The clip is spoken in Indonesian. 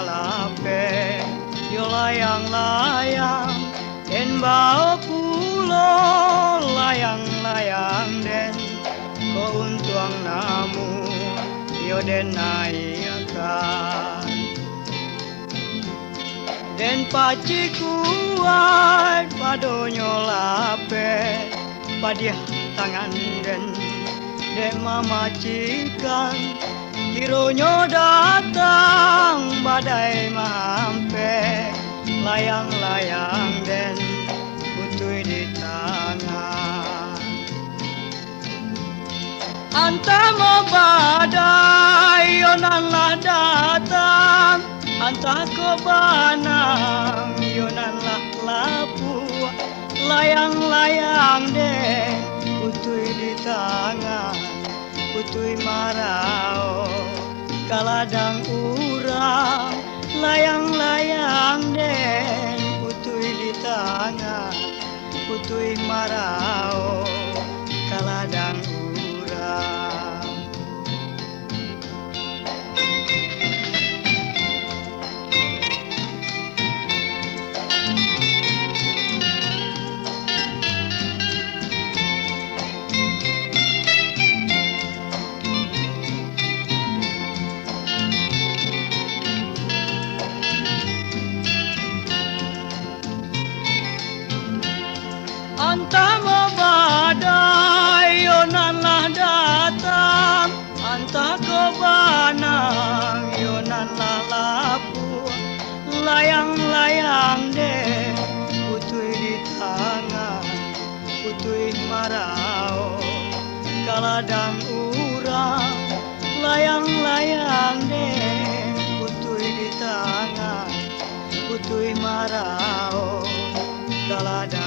malape yo layang-layang den bao pulo layang-layang den ko untuang namu yo den naiakan den paci kuat padonyo lape padiah tangan den dek mamacikan kironyo datang badai mampe layang-layang den putui di tangan antama badai yonanlah datang antah kobanang yonanlah lapu layang-layang den putui di tangan putui marao kaladang urang layang-layang den putui di tangan putui marao kaladang urang antama badai yonanlah datang antah kobanang yonanlah lapu layang-layang den putui di tangan putui marao kaladang urang layang-layang den putui di tangan putui marao kaladang